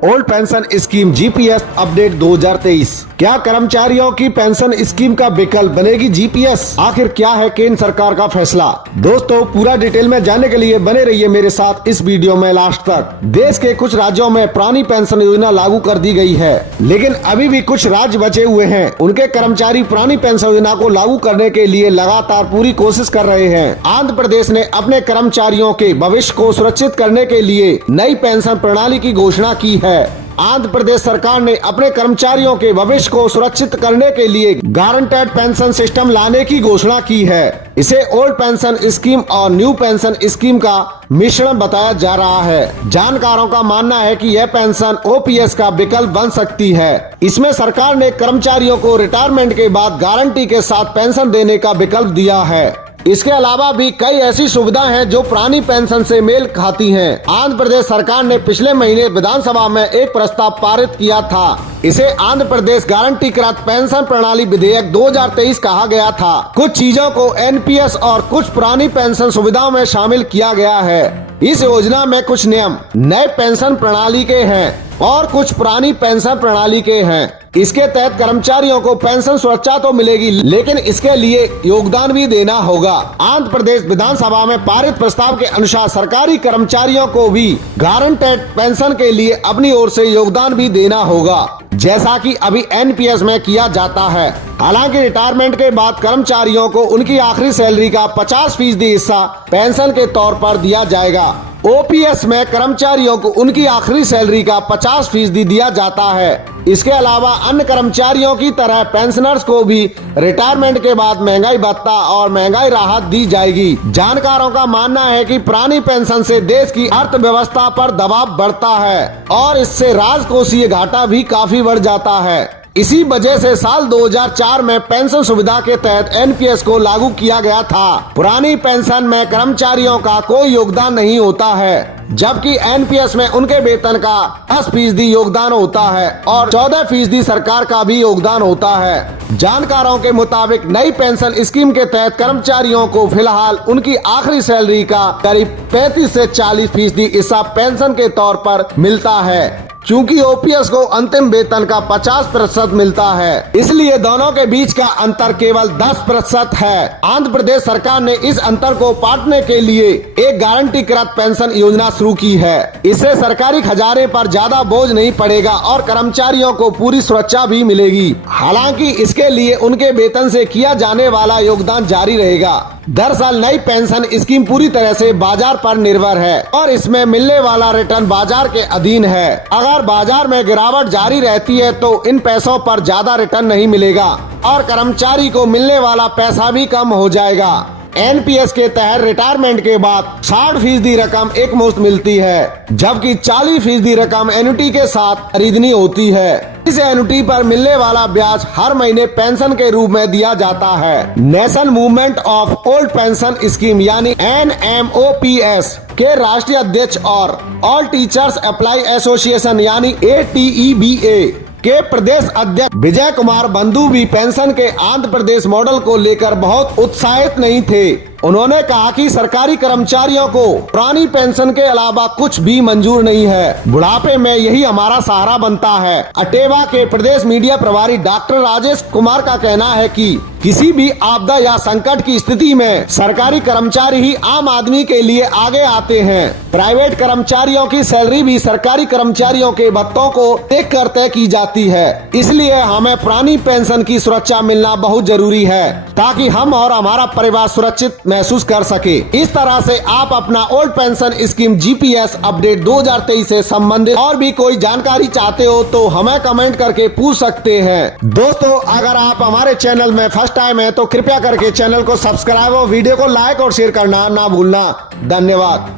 Old pension scheme GPS update 2023। क्या कर्मचारियों की पेंशन स्कीम का विकल्प बनेगी जीपीएस? आखिर क्या है केंद्र सरकार का फैसला? दोस्तों, पूरा डिटेल में जानने के लिए बने रहिए मेरे साथ इस वीडियो में लास्ट तक। देश के कुछ राज्यों में पुरानी पेंशन योजना लागू कर दी गई है, लेकिन अभी भी कुछ राज्य बचे हुए हैं। उनके कर्मचारी पुरानी पेंशन योजना को लागू करने के लिए लगातार पूरी कोशिश कर रहे हैं। आंध्र प्रदेश ने अपने कर्मचारियों के भविष्य को सुरक्षित करने के लिए नई पेंशन प्रणाली की घोषणा की है। आंध्र प्रदेश सरकार ने अपने कर्मचारियों के भविष्य को सुरक्षित करने के लिए गारंटेड पेंशन सिस्टम लाने की घोषणा की है। इसे ओल्ड पेंशन स्कीम और न्यू पेंशन स्कीम का मिश्रण बताया जा रहा है। जानकारों का मानना है कि यह पेंशन ओपीएस का विकल्प बन सकती है। इसमें सरकार ने कर्मचारियों को रिटायरमेंट के बाद गारंटी के साथ पेंशन देने का विकल्प दिया है। इसके अलावा भी कई ऐसी सुविधाएं हैं जो पुरानी पेंशन से मेल खाती हैं। आंध्र प्रदेश सरकार ने पिछले महीने विधानसभा में एक प्रस्ताव पारित किया था। इसे आंध्र प्रदेश गारंटीकृत पेंशन प्रणाली विधेयक 2023 कहा गया था। कुछ चीजों को एनपीएस और कुछ पुरानी पेंशन सुविधाओं में शामिल किया गया है। इस योजना में कुछ नियम नए पेंशन प्रणाली के हैं और कुछ पुरानी पेंशन प्रणाली के हैं। इसके तहत कर्मचारियों को पेंशन सुरक्षा तो मिलेगी, लेकिन इसके लिए योगदान भी देना होगा। आंध्र प्रदेश विधानसभा में पारित प्रस्ताव के अनुसार सरकारी कर्मचारियों को भी गारंटेड पेंशन के लिए अपनी ओर से योगदान भी देना होगा, जैसा कि अभी एनपीएस में किया जाता है। हालांकि रिटायरमेंट के बाद कर्मचारियों को उनकी आखिरी सैलरी का 50% हिस्सा पेंशन के तौर पर दिया जाएगा। ओपीएस में कर्मचारियों को उनकी आखिरी सैलरी का 50% दिया जाता है। इसके अलावा अन्य कर्मचारियों की तरह पेंशनर्स को भी रिटायरमेंट के बाद महंगाई भत्ता और महंगाई राहत दी जाएगी। जानकारों का मानना है कि पुरानी पेंशन से देश की अर्थव्यवस्था पर दबाव बढ़ता है और इससे राजकोषीय घाटा भी काफी बढ़ जाता है। इसी वजह से साल 2004 में पेंशन सुविधा के तहत एनपीएस को लागू किया गया था। पुरानी पेंशन में कर्मचारियों का कोई योगदान नहीं होता है, जबकि एनपीएस में उनके वेतन का 10% योगदान होता है और 14% सरकार का भी योगदान होता है। जानकारों के मुताबिक नई पेंशन स्कीम के तहत कर्मचारियों को फिलहाल उनकी आखिरी सैलरी का करीब 35 से 40% हिस्सा पेंशन के तौर पर मिलता है। क्योंकि ओपीएस को अंतिम वेतन का 50% मिलता है, इसलिए दोनों के बीच का अंतर केवल 10% है। आंध्र प्रदेश सरकार ने इस अंतर को पाटने के लिए एक गारंटीकृत पेंशन योजना शुरू की है। इससे सरकारी खजाने पर ज्यादा बोझ नहीं पड़ेगा और कर्मचारियों को पूरी सुरक्षा भी मिलेगी। हालांकि इसके लिए उनके वेतन से किया जाने वाला योगदान जारी रहेगा। दरअसल नई पेंशन स्कीम पूरी तरह से बाजार पर निर्भर है और इसमें मिलने वाला रिटर्न बाजार के अधीन है। अगर बाजार में गिरावट जारी रहती है तो इन पैसों पर ज्यादा रिटर्न नहीं मिलेगा और कर्मचारी को मिलने वाला पैसा भी कम हो जाएगा। एनपीएस के तहत रिटायरमेंट के बाद 60% रकम एक मुश्त मिलती है, जबकि 40% रकम एन्युटी के साथ खरीदनी होती है। इस एन्युटी पर मिलने वाला ब्याज हर महीने पेंशन के रूप में दिया जाता है। National movement of old pension scheme यानी NMOPS के राष्ट्रीय अध्यक्ष और ऑल टीचर्स अप्लाई एसोसिएशन यानी ATEBA के प्रदेश अध्यक्ष विजय कुमार बंधु भी पेंशन के आंध्र प्रदेश मॉडल को लेकर बहुत उत्साहित नहीं थे। उन्होंने कहा कि सरकारी कर्मचारियों को पुरानी पेंशन के अलावा कुछ भी मंजूर नहीं है। बुढ़ापे में यही हमारा सहारा बनता है। अटेवा के प्रदेश मीडिया प्रभारी डॉक्टर राजेश कुमार का कहना है कि किसी भी आपदा या संकट की स्थिति में सरकारी कर्मचारी ही आम आदमी के लिए आगे आते हैं। प्राइवेट कर्मचारियों की सैलरी भी सरकारी कर्मचारियों के भत्तों को देख कर तय की जाती है। इसलिए हमें पुरानी पेंशन की सुरक्षा मिलना बहुत जरूरी है, ताकि हम और हमारा परिवार सुरक्षित महसूस कर सके। इस तरह से आप अपना old pension scheme GPS update 2023 से संबंधित और भी कोई जानकारी चाहते हो तो हमें कमेंट करके पूछ सकते हैं। दोस्तों, अगर आप हमारे चैनल में फर्स्ट टाइम है तो कृपया करके चैनल को सब्सक्राइब और वीडियो को लाइक और शेयर करना ना भूलना। धन्यवाद।